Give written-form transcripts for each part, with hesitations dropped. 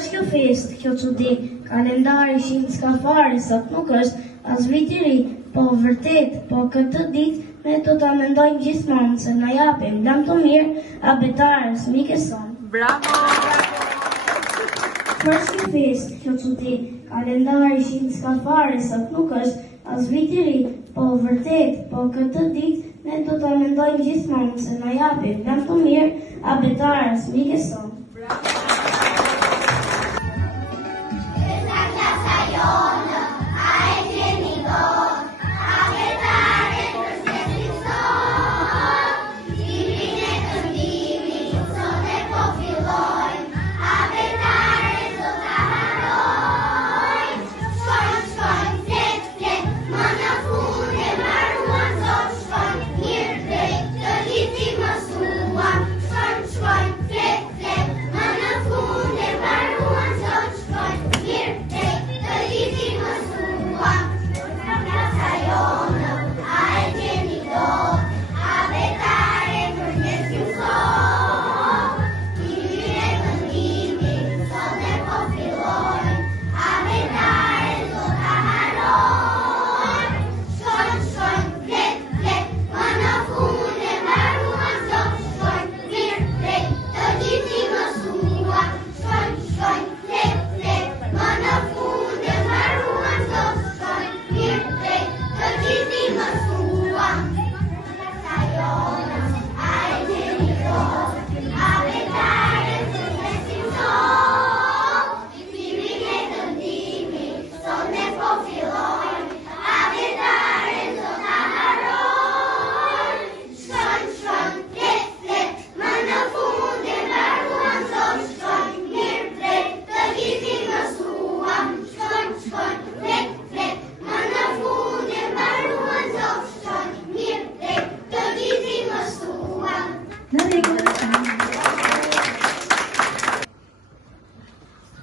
është kjo fest, kjo çudi, kalendari shin s'ka fare, sot nuk është as vit i ri, po vërtet, po këtë ditë ne do ta mendojmë gjithmonë se na japim lam të mirë abetares mikë son. Bravo! Kjo është kjo fest, kjo çudi, kalendari shin s'ka fare, sot nuk është as vit i ri, po vërtet, po këtë ditë ne do ta mendojmë gjithmonë se na japim lam të mirë abetares mikë son.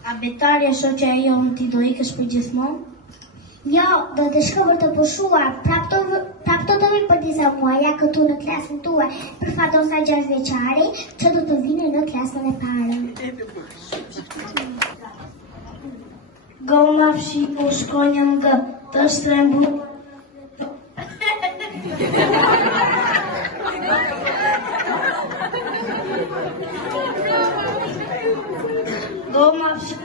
Abetaria shoqja e jonë ti do ikësh për gjithmonë? Jo, do të shkoj për të pushuar, prap të do vi për disa muaja këtu në klasën tuaj, për Fadosa 6 vjeçari, që do të vini në klasën e parë. Goma fshi po shkonjën nga të shtrembur. Goma fshi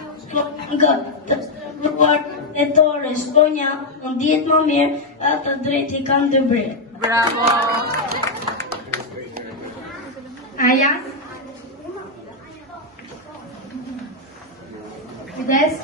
nga të shtrembruar e tore, shkonja në dihet më mirë, atë drejt i kanë dy bre. Bravo! Aja? Kujdes?